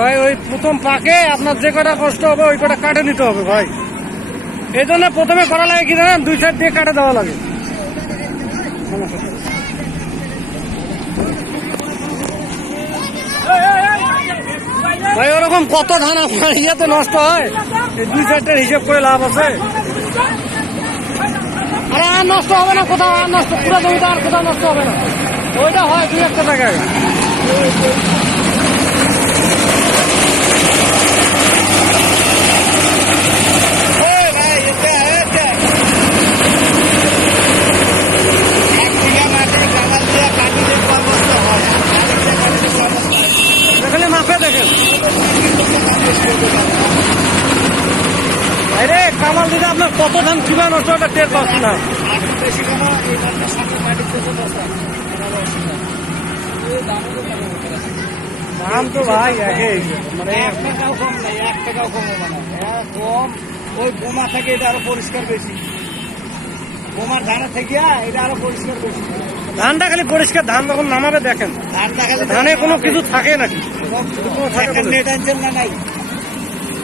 ভাই, ওই প্রথম পাকে আপনার যে কটা কষ্ট হবে, ওই কটা কাটে নিতে হবে ভাই। এই জন্য প্রথমে করা লাগে কি জানেন? দুই সাইড দিয়ে কাটে দেওয়া লাগে। ভাই, ওরকম কত ধান আপনার ইয়েতে নষ্ট হয়? এই দুই সাইডটার হিসেব করে লাভ আছে। আরে, আর নষ্ট হবে না কোথাও, আর নষ্ট পুরো জমিতে আর কোথাও নষ্ট হবে না। ওইটা হয় দুই একটা জায়গায় এখানে মাপে দেখেন আরে কামাল দিদি আপনার কত ধান কিবা নষ্ট ওটা টের পাচ্ছি না। দাম তো ভাই একই মানে এক টাকাও কম নাই এক টাকাও কম হবে না। কম ওই বোমা থেকে এটা আরও পরিষ্কার বেশি। বোমার ধানে থেকে এটা আরও পরিষ্কার বেশি। ধানটা খালি পরিষ্কার ধান যখন নামাবে দেখেন। ধান দেখালে ধানে কোনো কিছু থাকে নাকি? কোনো থাকে? নেট না নাই।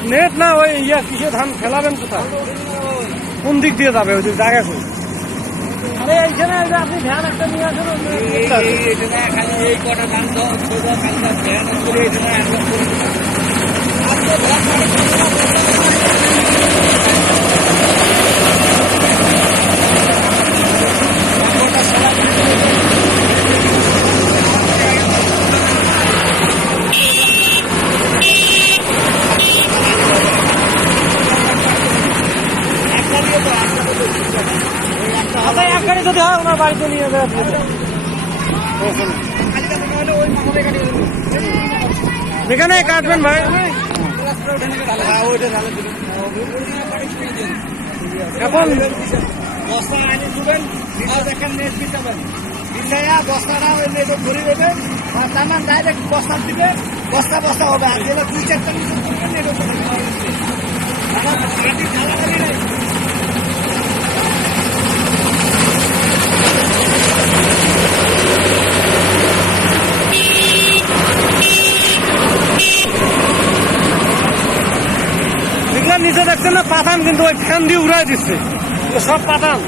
নেট না ওই ইয়া কিসে ধান ফেলাবেন কোথায়? কোন দিক দিয়ে যাবে? ওই যে জায়গা কই? আরে এইখানে এই আপনি ধ্যান একটা নিয়ে আসেন এই- কটা ধান তো সোজা কালকা ধ্যান করে এই জন্য একদম করে দিলাম। আর তো ধান মানে কোনো না কোনো কটা সারা একটা দিয়ে তো একটা তো বেশি যাবে। এই গাড়ি যদি হয়, ওনার বাড়িতে নিয়ে মনে গাড়ি যেখানে কাটবেন ভাই। এখন বস্তা আনি দিবেন, আর দেখেন নেট বিছাবেন বিছাইয়া বস্তাটা ওই দেবেন, আর তার মানে ডাইরেক্ট বস্তা দিবে বস্তা বস্তা হবে আর দুই চারটা দিবেন নেটে ঘুরে দেবেন আমার মাটি ঢালাঢালি নেই দেখলাম নিচে দেখছেন না? পাঠান কিন্তু ওই ফ্যান দিয়ে উড়াই দিচ্ছে। সব পাঠান।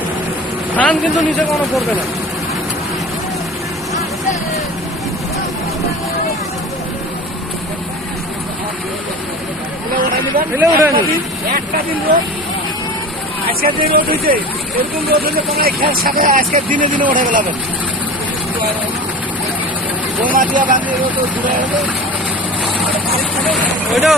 ধান কিন্তু নিচে কোনো পড়বে না। একটা দিন- রোদ। আজকের দিন রোদ হয়েছে এরকম রোদ হলে কোনো খেয়াল সাথে আজকের দিনে দিনে উঠে গেলাবেন বোমা দিয়া বান্ধে রোদ ঘুরে ওইটা